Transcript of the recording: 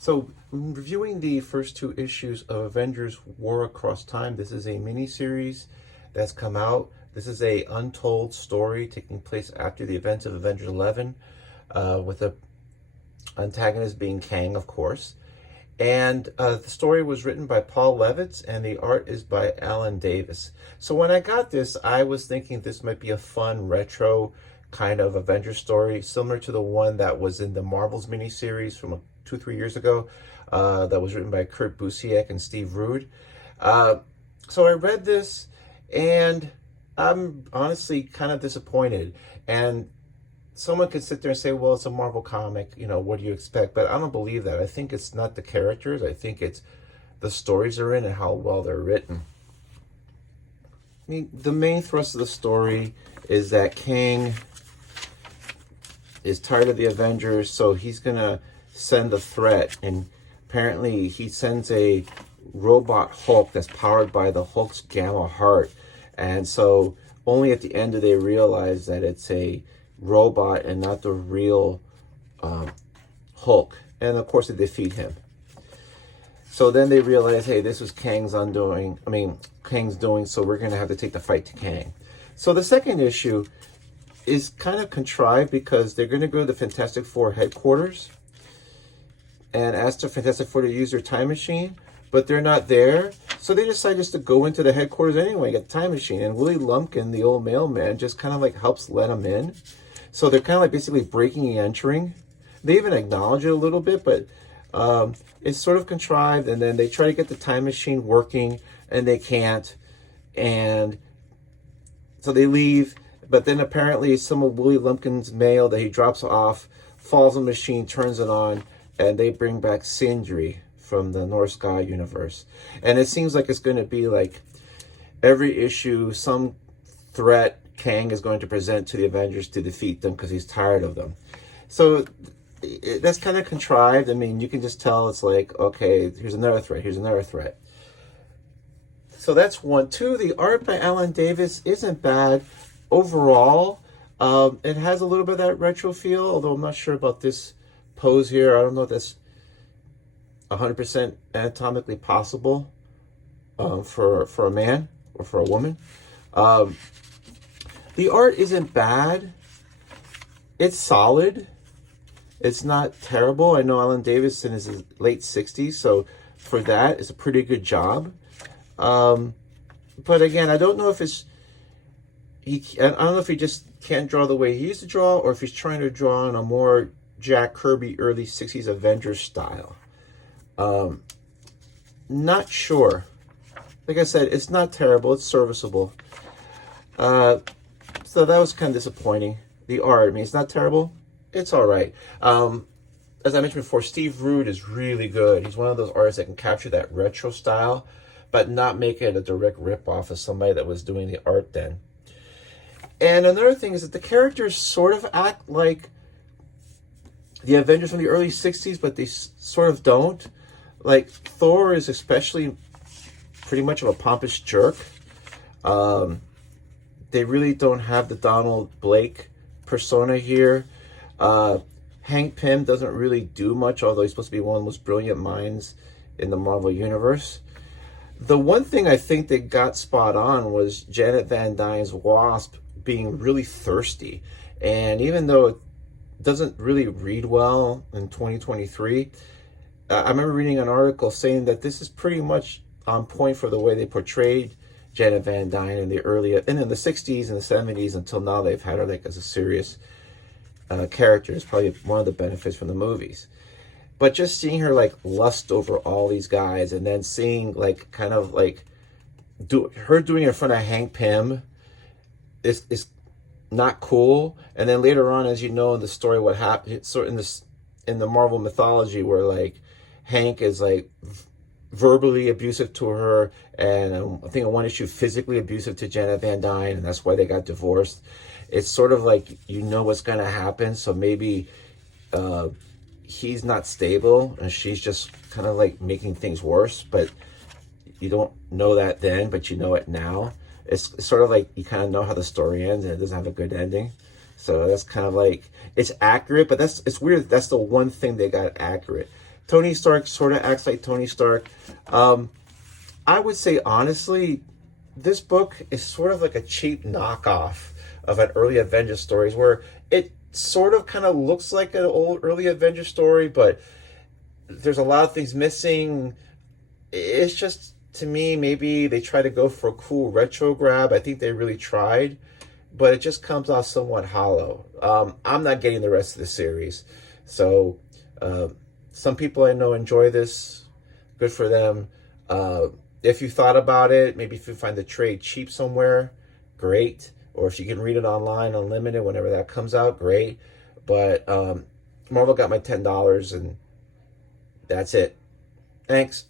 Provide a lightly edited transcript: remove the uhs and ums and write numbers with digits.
So, reviewing the first two issues of Avengers War Across Time, this is a mini-series that's come out. This is a untold story taking place after the events of Avengers 11, with the antagonist being Kang, of course. And the story was written by Paul Levitz, and the art is by Alan Davis. So when I got this, I was thinking this might be a fun retro kind of Avengers story, similar to the one that was in the Marvel's miniseries from 2-3 years ago, that was written by Kurt Busiek and Steve Rude. So I read this, and I'm honestly kind of disappointed. And someone could sit there and say, well, it's a Marvel comic, what do you expect? But I don't believe that. I think it's not the characters. I think it's the stories they're in and how well they're written. I mean, the main thrust of the story is that Kang is tired of the Avengers, so he's going to send a threat. And apparently he sends a robot Hulk that's powered by the Hulk's gamma heart. And so only at the end do they realize that it's a robot and not the real Hulk. And of course they defeat him. So then they realize, hey, this was Kang's doing, so we're going to have to take the fight to Kang. So the second issue is kind of contrived because they're going to go to the Fantastic Four headquarters and ask the Fantastic Four to use their time machine, but they're not there. So they decide just to go into the headquarters anyway, get the time machine. And Willie Lumpkin, the old mailman, just kind of like helps let them in. So they're kind of like basically breaking and entering. They even acknowledge it a little bit, but it's sort of contrived. And then they try to get the time machine working, and they can't. And so they leave. But then apparently some of Willie Lumpkin's mail that he drops off falls on the machine, turns it on, and they bring back Sindri from the North Sky universe. And it seems like it's going to be like every issue, some threat Kang is going to present to the Avengers to defeat them because he's tired of them. So that's kind of contrived. I mean, you can just tell it's like, okay, here's another threat, here's another threat. So that's one. Two, the art by Alan Davis isn't bad. Overall, it has a little bit of that retro feel, although I'm not sure about this pose here. I don't know if that's 100% anatomically possible for a man or for a woman. The art isn't bad. It's solid. It's not terrible. I know Alan Davis in his late 60s, so for that, it's a pretty good job. But again, I don't know if I don't know if he just can't draw the way he used to draw, or if he's trying to draw in a more Jack Kirby early 60s Avengers style. Not sure. Like I said, it's not terrible. It's serviceable. So that was kind of disappointing. The art, I mean, it's not terrible. It's all right. As I mentioned before, Steve Rude is really good. He's one of those artists that can capture that retro style, but not make it a direct rip-off of somebody that was doing the art then. And another thing is that the characters sort of act like the Avengers from the early 60s, but they sort of don't. Like, Thor is especially pretty much of a pompous jerk. They really don't have the Donald Blake persona here. Hank Pym doesn't really do much, although he's supposed to be one of the most brilliant minds in the Marvel Universe. The one thing I think they got spot on was Janet Van Dyne's Wasp being really thirsty. And even though it doesn't really read well in 2023, I remember reading an article saying that this is pretty much on point for the way they portrayed Janet Van Dyne in the 60s and the 70s until now. They've had her like as a serious character. It's probably one of the benefits from the movies. But just seeing her like lust over all these guys, and then seeing like kind of like her doing it in front of Hank Pym is not cool. And then later on, as you know in the story, what happened sort in the Marvel mythology, where like Hank is like verbally abusive to her, and I think in one issue physically abusive to Janet Van Dyne, and that's why they got divorced. It's sort of like what's going to happen, so maybe he's not stable and she's just kind of like making things worse, but you don't know that then, but you know it now. It's sort of like you kind of know how the story ends and it doesn't have a good ending. So that's kind of like, it's accurate, but it's weird. That's the one thing they got accurate. Tony Stark sort of acts like Tony Stark. I would say, honestly, this book is sort of like a cheap knockoff of an early Avengers stories where it sort of kind of looks like an old early Avengers story, but there's a lot of things missing. It's just, to me, maybe they try to go for a cool retro grab. I think they really tried, but it just comes off somewhat hollow. I'm not getting the rest of the series. So some people I know enjoy this. Good for them. If you thought about it, maybe if you find the trade cheap somewhere, great. Or if you can read it online, unlimited, whenever that comes out, great. But Marvel got my $10, and that's it. Thanks.